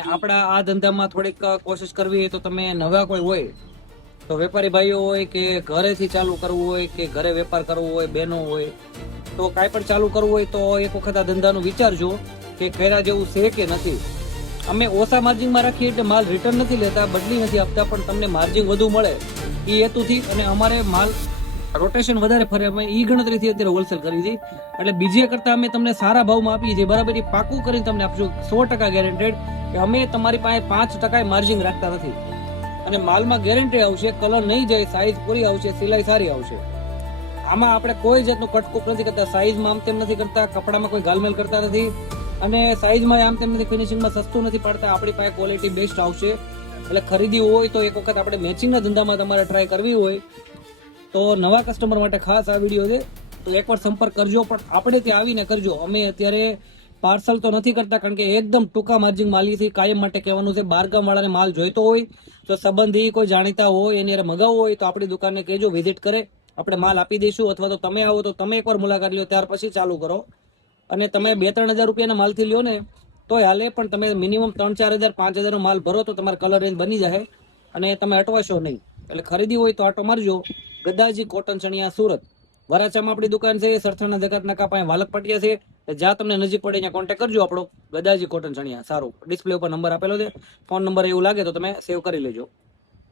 આપણા આ ધંધામાં થોડીક કોશિશ કરવી હોય તો તમે નવા કોઈ હોય તો વેપારી ભાઈઓ હોય કે ઘરેથી ચાલુ કરવું હોય કે ઘરે વેપાર કરવો હોય, બહેનો હોય તો કાંઈ પણ ચાલુ કરવું હોય તો એક વખત આ ધંધાનું વિચારજો કે કર્યા જેવું છે કે નથી. અમે ઓછા માર્જિનમાં રાખીએ એટલે માલ રિટર્ન નથી લેતા, બદલી નથી આપતા, પણ તમને માર્જિન વધુ મળે એ હેતુથી અને અમારે માલ રોટેશન વધારે ફરે અમે ઈ ગણતરીથી અત્યારે હોલસેલ કરી હતી. એટલે બીજે કરતા અમે તમને સારા ભાવમાં આપીએ છીએ, બરાબર એ પાકું કરીને તમને આપશું 100% ગેરંટેડ કે અમે તમારી પાસે 5% માર્જિન રાખતા નથી. અને માલમાં ગેરંટી આવશે, કલર નહીં જાય, સાઈઝ પૂરી આવશે, સિલાઈ સારી આવશે. આમાં આપણે કોઈ જાતનું કટકૂપ નથી કરતા, સાઈઝમાં આમ તેમ નથી કરતા, કપડામાં કોઈ ગાલમેલ કરતા નથી અને સાઈઝમાં આમ તેમ નથી, ફિનિશિંગમાં સસ્તું નથી પાડતા. આપણી પાસે ક્વોલિટી બેસ્ટ આવશે. એટલે ખરીદી હોય તો એક વખત આપણે મેચિંગના ધંધામાં તમારે ટ્રાય કરવી હોય તો નવા કસ્ટમર માટે ખાસ આ વિડીયો છે, તો એકવાર સંપર્ક કરજો. પણ આપણે ત્યાં આવીને કરજો. અમે અત્યારે પાર્સલ તો નથી કરતા કારણ કે એકદમ ટૂંકા માર્જિન માલીથી કાયમ માટે કહેવાનું છે. બારગામ વાળાને માલ જોઈતો હોય તો સંબંધી કોઈ જાણીતા હોય એની મગાવવો હોય તો આપણી દુકાનને કહેજો, વિઝિટ કરે, આપણે માલ આપી દઈશું. અથવા તો તમે આવો તો તમે એકવાર મુલાકાત લો, ત્યાર પછી ચાલુ કરો. અને તમે 2-3 હજાર રૂપિયાના માલથી લ્યો ને તોય હાલે, પણ તમે મિનિમમ 3-4 હજાર 5 હજારનો માલ ભરો તો તમારે કલર રેન્જ બની જાય અને તમે અટવાશો નહીં. એટલે ખરીદી હોય તો આટો મારજો. ગદાજી કોટન ચણિયા, સુરત. વરાછામાં આપણી દુકાન છે, સરથાણા જકાત નાકા પાસે વાલક પટિયા છે. જ્યાં તમને નજીક પડે ત્યાં કોન્ટેક્ટ કરજો આપણો. ગદાજી કોટન ચણિયા. સારું, ડિસ્પ્લે ઉપર નંબર આપેલો છે, ફોન નંબર એવું લાગે તો તમે સેવ કરી લેજો.